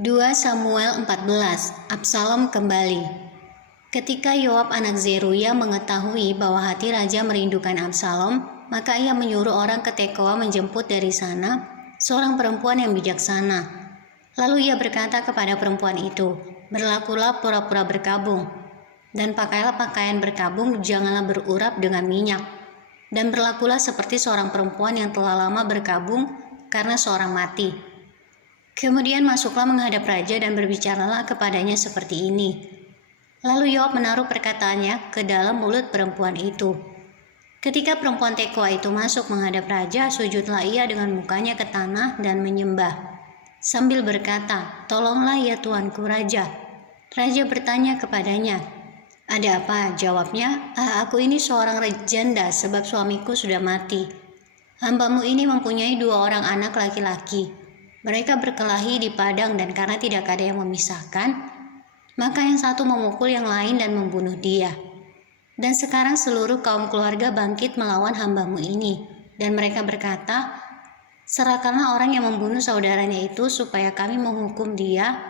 2 Samuel 14, Absalom kembali. Ketika Yoab anak Zeruya mengetahui bahwa hati raja merindukan Absalom, maka ia menyuruh orang ke Tekoa menjemput dari sana seorang perempuan yang bijaksana. Lalu ia berkata kepada perempuan itu, "Berlakulah pura-pura berkabung, dan pakailah pakaian berkabung, janganlah berurap dengan minyak. Dan berlakulah seperti seorang perempuan yang telah lama berkabung karena seorang mati." Kemudian masuklah menghadap raja dan berbicaralah kepadanya seperti ini. Lalu Yoab menaruh perkataannya ke dalam mulut perempuan itu. Ketika perempuan Tekoa itu masuk menghadap raja, sujudlah ia dengan mukanya ke tanah dan menyembah, sambil berkata, "Tolonglah ya tuanku raja." Raja bertanya kepadanya, "Ada apa?" Jawabnya, "Aku ini seorang janda sebab suamiku sudah mati. Hambamu ini mempunyai 2 orang anak laki-laki. Mereka berkelahi di padang dan karena tidak ada yang memisahkan, maka yang satu memukul yang lain dan membunuh dia. Dan sekarang seluruh kaum keluarga bangkit melawan hambamu ini, dan mereka berkata, 'Serahkanlah orang yang membunuh saudaranya itu supaya kami menghukum dia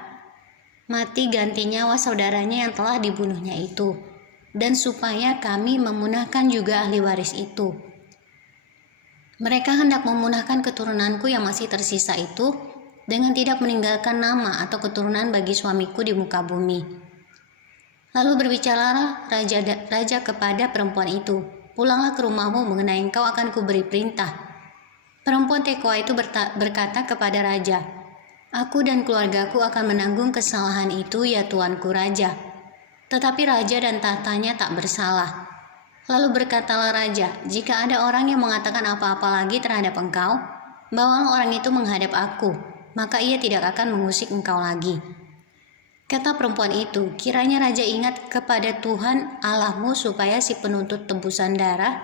mati ganti nyawa saudaranya yang telah dibunuhnya itu, dan supaya kami memunahkan juga ahli waris itu. Mereka hendak memunahkan keturunanku yang masih tersisa itu dengan tidak meninggalkan nama atau keturunan bagi suamiku di muka bumi.' Lalu berbicaralah raja kepada perempuan itu, 'Pulanglah ke rumahmu, mengenai engkau akan kuberi perintah.' Perempuan Tekoa itu berkata kepada raja, 'Aku dan keluargaku akan menanggung kesalahan itu ya tuanku raja.' Tetapi raja dan tahtanya tak bersalah. Lalu berkatalah raja, 'Jika ada orang yang mengatakan apa-apa lagi terhadap engkau, bawalah orang itu menghadap aku, maka ia tidak akan mengusik engkau lagi.' Kata perempuan itu, 'Kiranya raja ingat kepada Tuhan Allahmu supaya si penuntut tebusan darah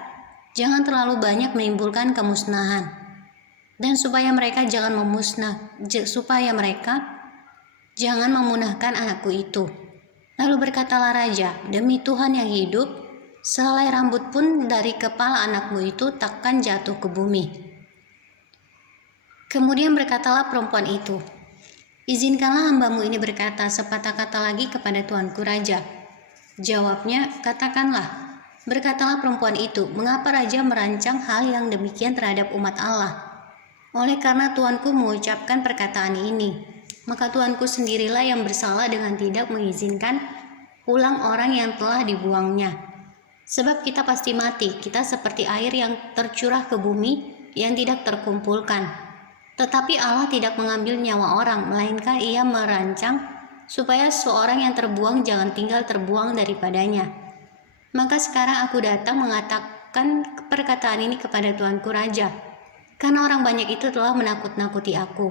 jangan terlalu banyak menimbulkan kemusnahan, dan supaya mereka jangan memunahkan anakku itu.' Lalu berkatalah raja, 'Demi Tuhan yang hidup, sehelai rambut pun dari kepala anakmu itu takkan jatuh ke bumi.' Kemudian berkatalah perempuan itu, 'Izinkanlah hambamu ini berkata sepatah kata lagi kepada tuanku raja.' Jawabnya, 'Katakanlah.' Berkatalah perempuan itu, 'Mengapa raja merancang hal yang demikian terhadap umat Allah? Oleh karena tuanku mengucapkan perkataan ini, maka tuanku sendirilah yang bersalah dengan tidak mengizinkan pulang orang yang telah dibuangnya. Sebab kita pasti mati, kita seperti air yang tercurah ke bumi yang tidak terkumpulkan. Tetapi Allah tidak mengambil nyawa orang, melainkan ia merancang supaya seorang yang terbuang jangan tinggal terbuang daripadanya. Maka sekarang aku datang mengatakan perkataan ini kepada tuanku raja, karena orang banyak itu telah menakut-nakuti aku.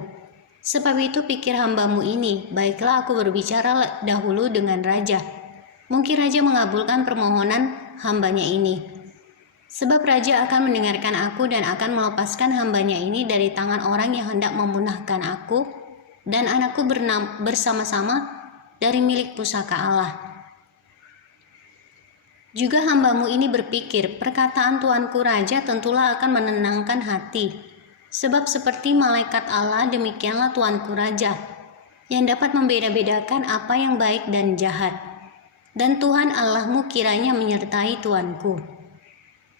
Sebab itu pikir hambamu ini, baiklah aku berbicara dahulu dengan raja. Mungkin raja mengabulkan permohonan hambanya ini. Sebab raja akan mendengarkan aku dan akan melepaskan hambanya ini dari tangan orang yang hendak memunahkan aku dan anakku bersama-sama dari milik pusaka Allah. Juga hambamu ini berpikir, perkataan tuanku raja tentulah akan menenangkan hati. Sebab seperti malaikat Allah demikianlah tuanku raja, yang dapat membeda-bedakan apa yang baik dan jahat. Dan Tuhan Allahmu kiranya menyertai tuanku.'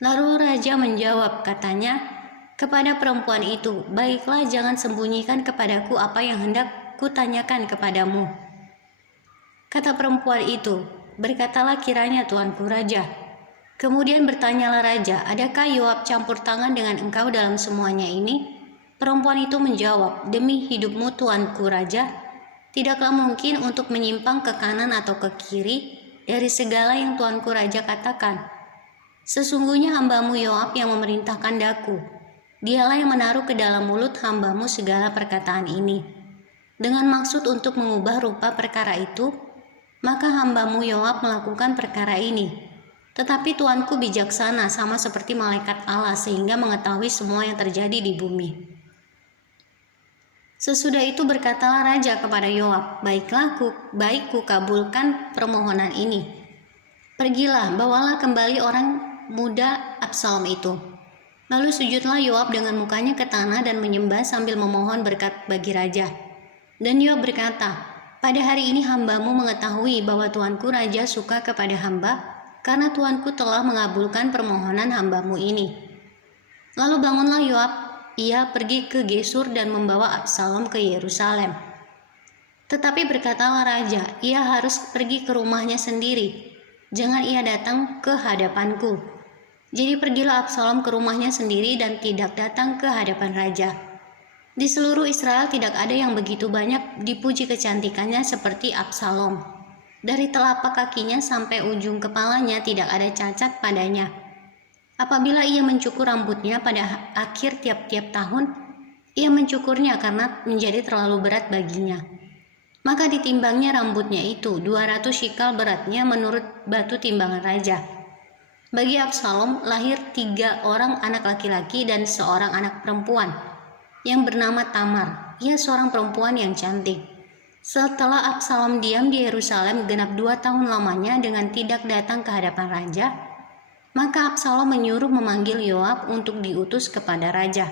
Lalu raja menjawab, katanya kepada perempuan itu, 'Baiklah, jangan sembunyikan kepadaku apa yang hendak kutanyakan kepadamu.' Kata perempuan itu, 'Berkatalah kiranya tuanku raja.' Kemudian bertanyalah raja, 'Adakah Yoab campur tangan dengan engkau dalam semuanya ini?' Perempuan itu menjawab, 'Demi hidupmu tuanku raja, tidaklah mungkin untuk menyimpang ke kanan atau ke kiri dari segala yang tuanku raja katakan. Sesungguhnya hambamu Yoab yang memerintahkan daku. Dialah yang menaruh ke dalam mulut hambamu segala perkataan ini. Dengan maksud untuk mengubah rupa perkara itu, maka hambamu Yoab melakukan perkara ini. Tetapi tuanku bijaksana sama seperti malaikat Allah sehingga mengetahui semua yang terjadi di bumi.' Sesudah itu berkatalah raja kepada Yoab, 'Baiklah, baik kukabulkan permohonan ini. Pergilah, bawalah kembali orang muda Absalom itu.' Lalu sujudlah Yoab dengan mukanya ke tanah dan menyembah sambil memohon berkat bagi raja. Dan Yoab berkata, "Pada hari ini hambamu mengetahui bahwa tuanku raja suka kepada hamba, karena tuanku telah mengabulkan permohonan hambamu ini." Lalu bangunlah Yoab, ia pergi ke Gesur dan membawa Absalom ke Yerusalem. Tetapi berkatalah raja, ia harus pergi ke rumahnya sendiri, jangan ia datang ke hadapanku. Jadi pergilah Absalom ke rumahnya sendiri dan tidak datang ke hadapan raja. Di seluruh Israel tidak ada yang begitu banyak dipuji kecantikannya seperti Absalom. Dari telapak kakinya sampai ujung kepalanya tidak ada cacat padanya. Apabila ia mencukur rambutnya pada akhir tiap-tiap tahun, ia mencukurnya karena menjadi terlalu berat baginya. Maka ditimbangnya rambutnya itu 200 shikal beratnya menurut batu timbangan raja. Bagi Absalom lahir 3 orang anak laki-laki dan seorang anak perempuan yang bernama Tamar. Ia seorang perempuan yang cantik. Setelah Absalom diam di Yerusalem genap 2 tahun lamanya dengan tidak datang ke hadapan raja, maka Absalom menyuruh memanggil Yoab untuk diutus kepada raja.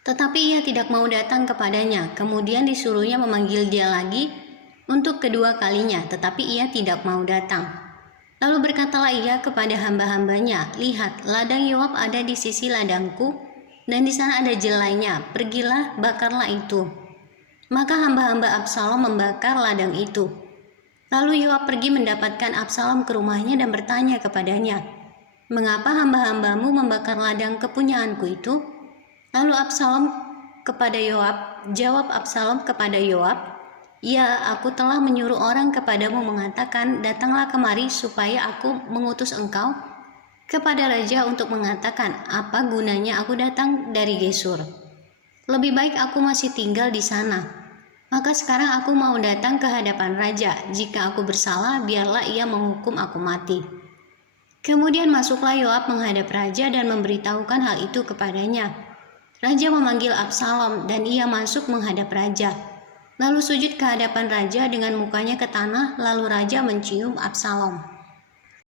Tetapi ia tidak mau datang kepadanya. Kemudian disuruhnya memanggil dia lagi untuk kedua kalinya, tetapi ia tidak mau datang. Lalu berkatalah ia kepada hamba-hambanya, "Lihat, ladang Yoab ada di sisi ladangku, dan di sana ada jelainya. Pergilah, bakarlah itu." Maka hamba-hamba Absalom membakar ladang itu. Lalu Yoab pergi mendapatkan Absalom ke rumahnya dan bertanya kepadanya, "Mengapa hamba-hambamu membakar ladang kepunyaanku itu?" Lalu jawab Absalom kepada Yoab, "Ya, aku telah menyuruh orang kepadamu mengatakan, datanglah kemari supaya aku mengutus engkau kepada raja untuk mengatakan, apa gunanya aku datang dari Gesur? Lebih baik aku masih tinggal di sana. Maka sekarang aku mau datang ke hadapan raja. Jika aku bersalah, biarlah ia menghukum aku mati." Kemudian masuklah Yoab menghadap raja dan memberitahukan hal itu kepadanya. Raja memanggil Absalom dan ia masuk menghadap raja. Lalu sujud ke hadapan raja dengan mukanya ke tanah, lalu raja mencium Absalom.